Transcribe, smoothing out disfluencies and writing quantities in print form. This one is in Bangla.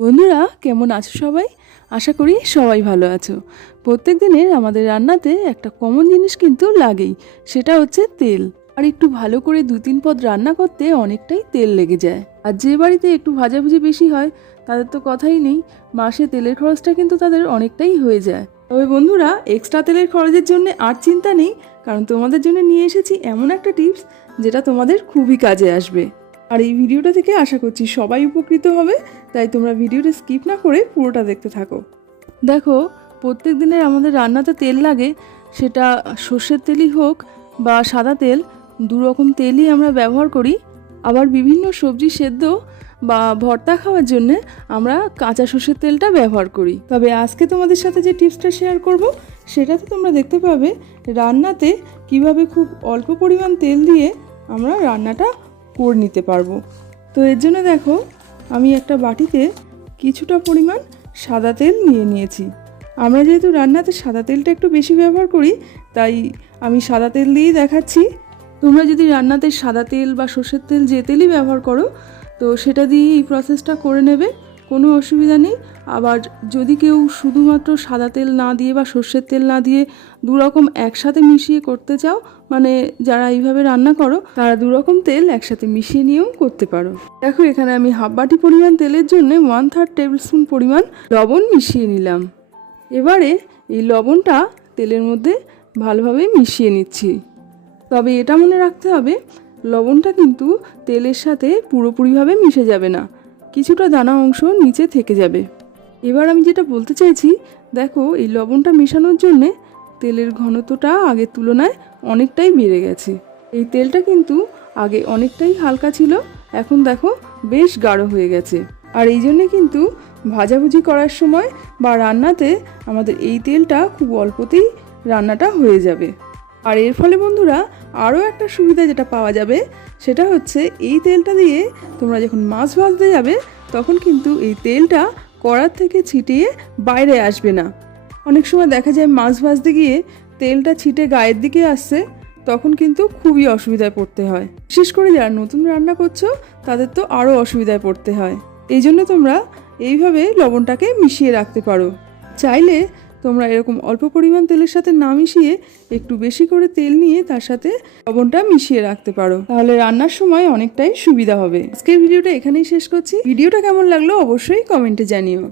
বন্ধুরা কেমন আছো সবাই? আশা করি সবাই ভালো আছো। প্রত্যেক দিনের আমাদের রান্নাতে একটা কমন জিনিস কিন্তু লাগেই, সেটা হচ্ছে তেল। আর একটু ভালো করে 2-3 পদ রান্না করতে অনেকটাই তেল লেগে যায়। আর যে বাড়িতে একটু ভাজাভুজি বেশি হয় তাদের তো কথাই নেই, মাসে তেলের খরচটা কিন্তু তাদের অনেকটাই হয়ে যায়। তবে বন্ধুরা এক্সট্রা তেলের খরচের জন্য আর চিন্তা নেই, কারণ তোমাদের জন্য নিয়ে এসেছি এমন একটা টিপস যেটা তোমাদের খুবই কাজে আসবে। আর এই ভিডিওটা থেকে আশা করছি সবাই উপকৃত হবে, তাই তোমরা ভিডিওটা স্কিপ না করে পুরোটা দেখতে থাকো। দেখো, প্রত্যেক দিনের আমাদের রান্নাতে তেল লাগে, সেটা সর্ষের তেলই হোক বা সাদা তেল, দু রকম তেলই আমরা ব্যবহার করি। আবার বিভিন্ন সবজি সেদ্ধ বা ভর্তা খাওয়ার জন্য আমরা কাঁচা সর্ষের তেলটা ব্যবহার করি। তবে আজকে তোমাদের সাথে যে টিপসটা শেয়ার করব, সেটাতে তোমরা দেখতে পাবে রান্নাতে কিভাবে খুব অল্প পরিমাণ তেল দিয়ে আমরা রান্নাটা করে নিতে পারবো। তো এর জন্য দেখো, আমি একটা বাটিতে কিছুটা পরিমাণ সাদা তেল নিয়ে নিয়েছি। আমরা যেহেতু রান্নাতে সাদা তেলটা একটু বেশি ব্যবহার করি, তাই আমি সাদা তেল দিয়েই দেখাচ্ছি। তোমরা যদি রান্নাতে সাদা তেল বা সর্ষের তেল যে তেলই ব্যবহার করো, তো সেটা দিয়েই এই প্রসেসটা করে নেবে, কোনো অসুবিধা নেই। আবার যদি কেউ শুধুমাত্র সাদা তেল না দিয়ে বা সর্ষের তেল না দিয়ে দু রকম একসাথে মিশিয়ে করতে চাও, মানে যারা এইভাবে রান্না করো, তারা দু রকম তেল একসাথে মিশিয়ে নিয়েও করতে পারো। দেখো, এখানে আমি হাফ বাটি পরিমাণ তেলের জন্য 1/3 টেবিল স্পুন পরিমাণ লবণ মিশিয়ে নিলাম। এবারে এই লবণটা তেলের মধ্যে ভালোভাবে মিশিয়ে নিচ্ছি। তবে এটা মনে রাখতে হবে, লবণটা কিন্তু তেলের সাথে পুরোপুরিভাবে মিশে যাবে না, কিছুটা দানা অংশ নিচে থেকে যাবে। এবার আমি যেটা বলতে চাইছি, দেখো এই লবণটা মেশানোর জন্যে তেলের ঘনত্বটা আগের তুলনায় অনেকটাই বেড়ে গেছে। এই তেলটা কিন্তু আগে অনেকটাই হালকা ছিল, এখন দেখো বেশ গাঢ় হয়ে গেছে। আর এই জন্যে কিন্তু ভাজাভুজি করার সময় বা রান্নাতে আমাদের এই তেলটা খুব অল্পতেই রান্নাটা হয়ে যাবে। আর এর ফলে বন্ধুরা আরও একটা সুবিধা যেটা পাওয়া যাবে, সেটা হচ্ছে এই তেলটা দিয়ে তোমরা যখন মাছ ভাজতে যাবে, তখন কিন্তু এই তেলটা কড়ার থেকে ছিটিয়ে বাইরে আসবে না। অনেক সময় দেখা যায় মাছ ভাজতে গিয়ে তেলটা ছিটে গায়ের দিকে আসছে, তখন কিন্তু খুবই অসুবিধায় পড়তে হয়। বিশেষ করে যারা নতুন রান্না করছো, তাদের তো আরও অসুবিধায় পড়তে হয়। এই জন্য তোমরা এইভাবে লবণটাকে মিশিয়ে রাখতে পারো। চাইলে তোমরা এরকম অল্প পরিমাণ তেলের সাথে না মিশিয়ে একটু বেশি করে তেল নিয়ে তার সাথে লবণটা মিশিয়ে রাখতে পারো, তাহলে রান্নার সময় অনেকটাই সুবিধা হবে। আজকের ভিডিওটা এখানেই শেষ করছি। ভিডিওটা কেমন লাগলো অবশ্যই কমেন্টে জানিও।